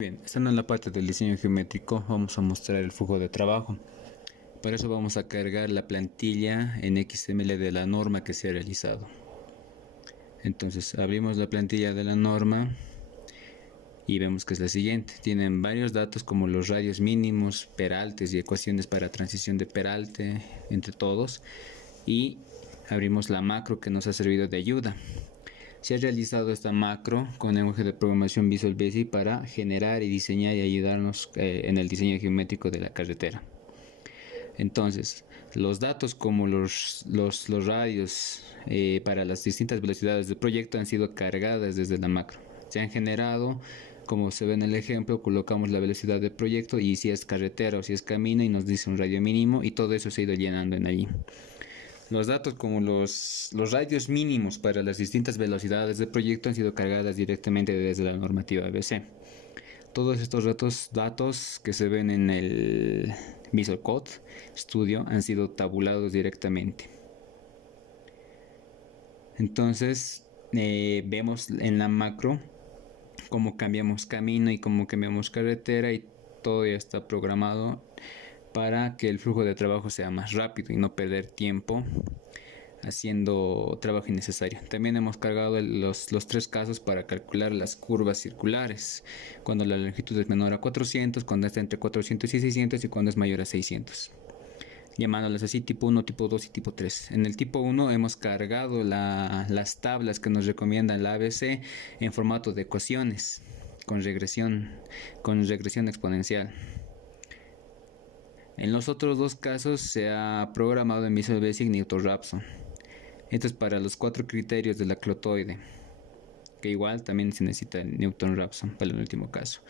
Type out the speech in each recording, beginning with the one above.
Bien, estando en la parte del diseño geométrico, vamos a mostrar el flujo de trabajo. Para eso vamos a cargar la plantilla en XML de la norma que se ha realizado. Entonces abrimos la plantilla de la norma y vemos que es la siguiente. Tienen varios datos como los radios mínimos, peraltes y ecuaciones para transición de peralte entre todos. Y abrimos la macro que nos ha servido de ayuda. Se ha realizado esta macro con lenguaje de programación Visual Basic para generar y diseñar y ayudarnos en el diseño geométrico de la carretera. Entonces, los datos como los radios para las distintas velocidades del proyecto han sido cargadas desde la macro. Se han generado, como se ve en el ejemplo, colocamos la velocidad del proyecto y si es carretera o si es camino y nos dice un radio mínimo y todo eso se ha ido llenando en allí. Los datos como los radios mínimos para las distintas velocidades del proyecto han sido cargadas directamente desde la normativa ABC. Todos estos datos que se ven en el Visual Code Studio han sido tabulados directamente. Entonces vemos en la macro cómo cambiamos camino y cómo cambiamos carretera y todo ya está programado para que el flujo de trabajo sea más rápido y no perder tiempo haciendo trabajo innecesario. También hemos cargado los tres casos para calcular las curvas circulares, cuando la longitud es menor a 400, cuando está entre 400 y 600 y cuando es mayor a 600, llamándolas así tipo 1, tipo 2 y tipo 3. En el tipo 1 hemos cargado las tablas que nos recomienda la ABC en formato de ecuaciones con regresión exponencial. En los otros dos casos se ha programado en Visual Basic Newton-Raphson. Esto es para los 4 criterios de la clotoide, que igual también se necesita el Newton-Raphson para el último caso.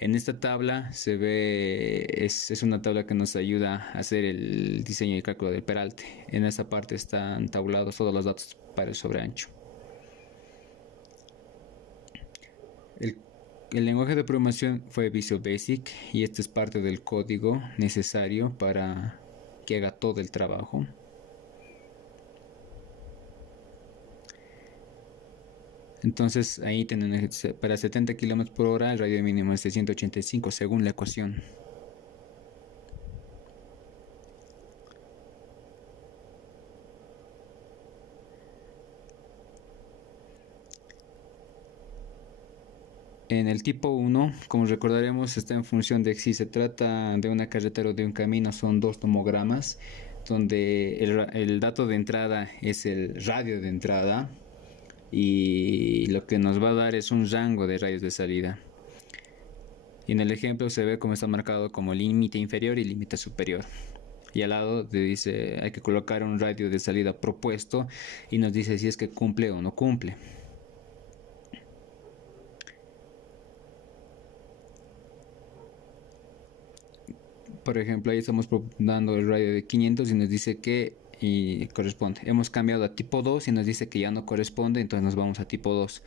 En esta tabla se ve, es una tabla que nos ayuda a hacer el diseño y cálculo del peralte. En esta parte están tabulados todos los datos para el sobreancho. El lenguaje de programación fue Visual Basic y este es parte del código necesario para que haga todo el trabajo. Entonces ahí tienen para 70 km por hora el radio mínimo es de 185 según la ecuación. En el tipo 1, como recordaremos, está en función de si se trata de una carretera o de un camino, son dos tomogramas, donde el dato de entrada es el radio de entrada y lo que nos va a dar es un rango de radios de salida. Y en el ejemplo se ve como está marcado como límite inferior y límite superior. Y al lado dice hay que colocar un radio de salida propuesto y nos dice si es que cumple o no cumple. Por ejemplo, ahí estamos dando el radio de 500 y nos dice que corresponde. Hemos cambiado a tipo 2 y nos dice que ya no corresponde, entonces nos vamos a tipo 2,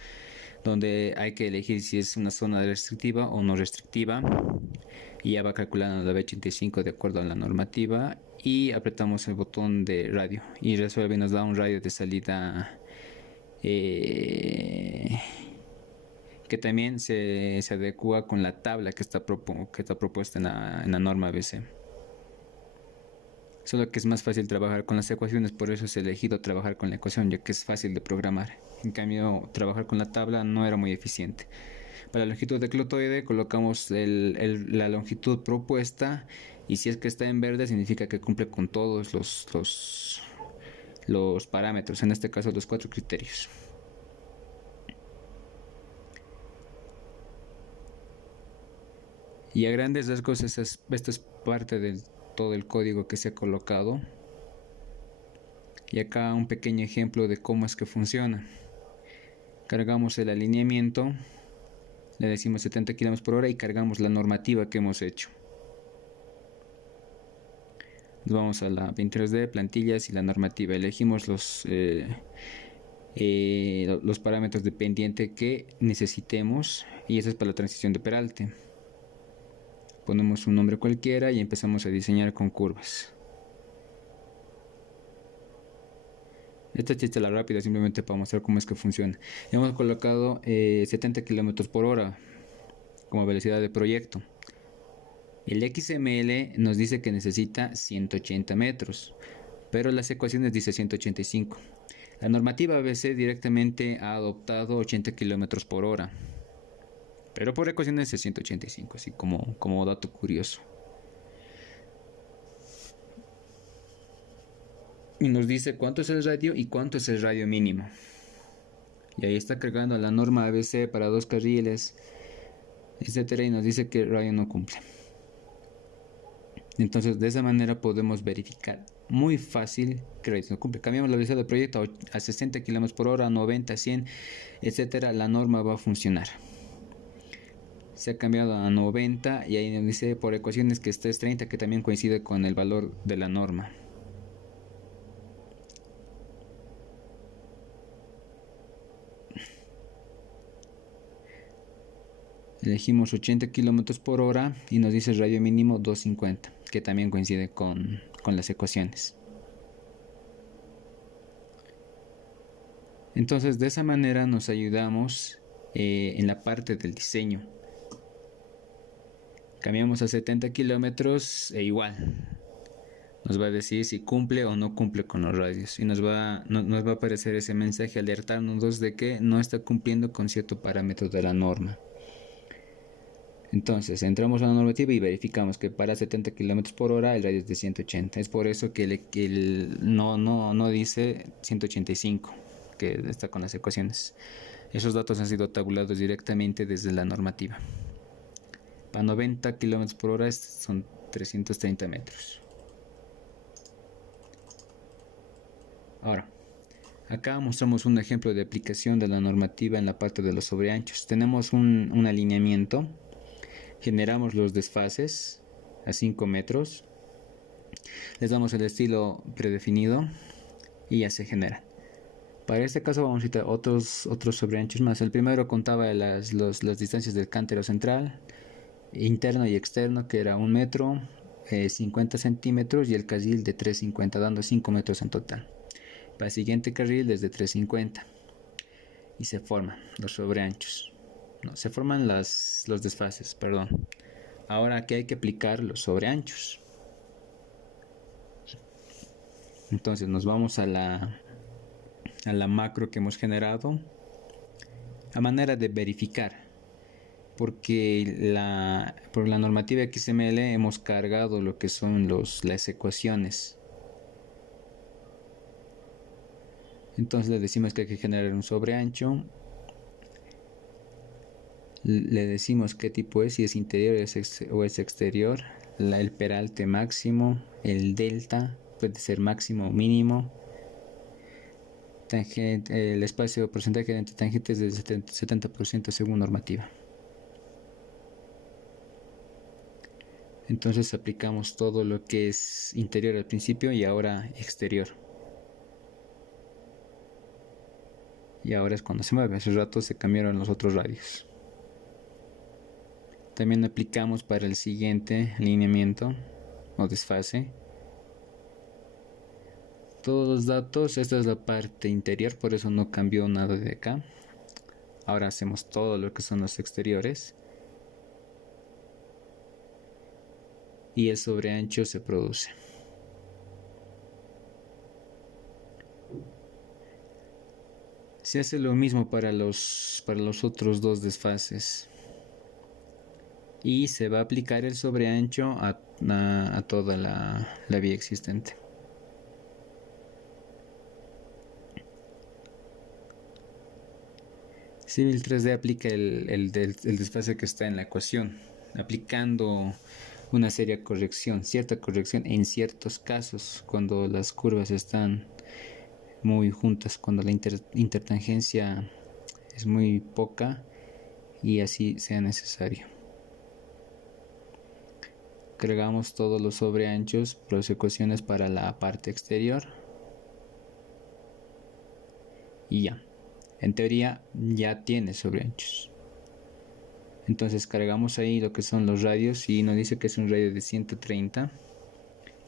donde hay que elegir si es una zona restrictiva o no restrictiva. Y ya va calculando la B85 de acuerdo a la normativa y apretamos el botón de radio y resuelve y nos da un radio de salida que también se adecua con la tabla que está propuesta en la norma ABC. Solo que es más fácil trabajar con las ecuaciones, por eso he elegido trabajar con la ecuación, ya que es fácil de programar. En cambio, trabajar con la tabla no era muy eficiente. Para la longitud de clotoide colocamos la longitud propuesta y si es que está en verde significa que cumple con todos los parámetros, en este caso los 4 criterios. Y a grandes rasgos esto es parte de todo el código que se ha colocado. Y acá un pequeño ejemplo de cómo es que funciona. Cargamos el alineamiento, le decimos 70 km por hora y cargamos la normativa que hemos hecho. Nos vamos a la 23D, plantillas y la normativa. Elegimos los parámetros de pendiente que necesitemos y eso es para la transición de peralte. Ponemos un nombre cualquiera y empezamos a diseñar con curvas. Esta chiste la rápida simplemente para mostrar cómo es que funciona. Hemos colocado 70 km por hora como velocidad de proyecto. El XML nos dice que necesita 180 metros, pero las ecuaciones dice 185. La normativa ABC directamente ha adoptado 80 km por hora, pero por ecuaciones es 185, así como dato curioso. Y nos dice cuánto es el radio y cuánto es el radio mínimo. Y ahí está cargando la norma ABC para 2 carriles, etcétera, y nos dice que el radio no cumple. Entonces de esa manera podemos verificar muy fácil que el radio no cumple. Cambiamos la velocidad del proyecto a 60 km por hora, 90, 100, etcétera, la norma va a funcionar. Se ha cambiado a 90 y ahí nos dice por ecuaciones que este es 30, que también coincide con el valor de la norma. Elegimos 80 km por hora y nos dice el radio mínimo 250, que también coincide con las ecuaciones. Entonces de esa manera nos ayudamos en la parte del diseño. Cambiamos a 70 kilómetros e igual nos va a decir si cumple o no cumple con los radios y nos va a aparecer ese mensaje alertándonos de que no está cumpliendo con cierto parámetro de la norma. Entonces entramos a la normativa y verificamos que para 70 km por hora el radio es de 180. Es por eso que no dice 185, que está con las ecuaciones. Esos datos han sido tabulados directamente desde la normativa. Para 90 km por hora son 330 metros. Ahora, acá mostramos un ejemplo de aplicación de la normativa en la parte de los sobreanchos. Tenemos un alineamiento. Generamos los desfases a 5 metros. Les damos el estilo predefinido y ya se generan. Para este caso vamos a citar otros sobreanchos más. El primero contaba las distancias del cántaro central, interno y externo, que era 1 metro, 50 centímetros, y el carril de 350, dando 5 metros en total. Para el siguiente carril desde 350 y se forman los sobreanchos. No, se forman los desfases, perdón. Ahora aquí hay que aplicar los sobreanchos. Entonces nos vamos a la macro que hemos generado a manera de verificar, porque por la normativa XML hemos cargado lo que son las ecuaciones. Entonces le decimos que hay que generar un sobreancho. Le decimos qué tipo es, si es interior o es exterior, el peralte máximo, el delta puede ser máximo o mínimo, el espacio o porcentaje entre tangentes del 70% según normativa. Entonces aplicamos todo lo que es interior al principio y ahora exterior. Y ahora es cuando se mueve. Hace rato se cambiaron los otros radios. También aplicamos para el siguiente alineamiento o desfase todos los datos. Esta es la parte interior, por eso no cambió nada de acá. Ahora hacemos todo lo que son los exteriores y el sobreancho se produce. Se hace lo mismo para los otros dos desfases y se va a aplicar el sobreancho a toda la vía existente. Civil 3D aplica el desfase que está en la ecuación, aplicando una cierta corrección en ciertos casos, cuando las curvas están muy juntas, cuando la intertangencia es muy poca y así sea necesario. Cargamos todos los sobreanchos, ecuaciones para la parte exterior y ya. En teoría ya tiene sobreanchos. Entonces cargamos ahí lo que son los radios y nos dice que es un radio de 130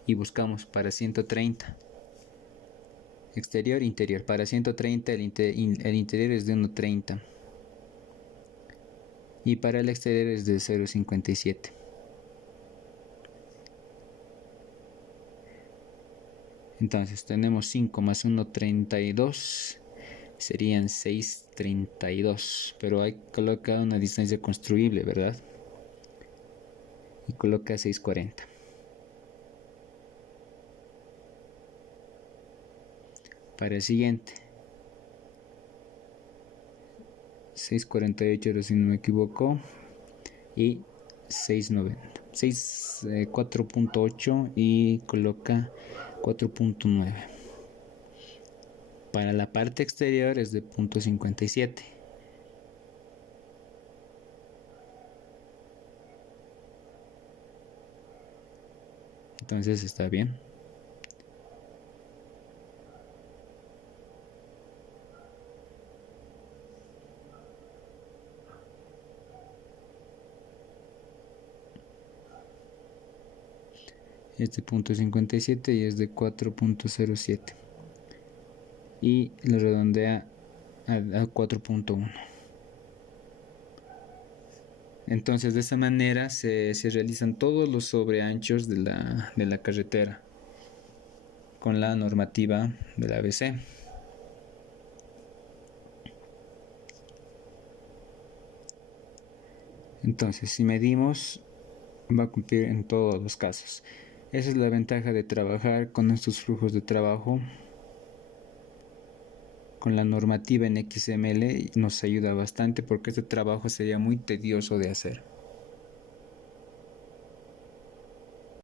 y buscamos para 130. Exterior, interior. Para 130 el interior es de 1.30. y para el exterior es de 0,57. Entonces tenemos 5 más 1, 32, serían 6,32, pero hay que colocar una distancia construible, ¿verdad? Y coloca 6,40. Para el siguiente, 6,48 si no me equivoco, y 6,90, 4,8 y coloca 4,9. Para la parte exterior es de 0,57. Entonces está bien. Es de 0,57 y es de 4,07. Y lo redondea a 4,1. Entonces de esa manera se realizan todos los sobreanchos de la carretera con la normativa de la ABC. Entonces si medimos va a cumplir en todos los casos. Esa es la ventaja de trabajar con estos flujos de trabajo. Con la normativa en XML nos ayuda bastante porque este trabajo sería muy tedioso de hacer.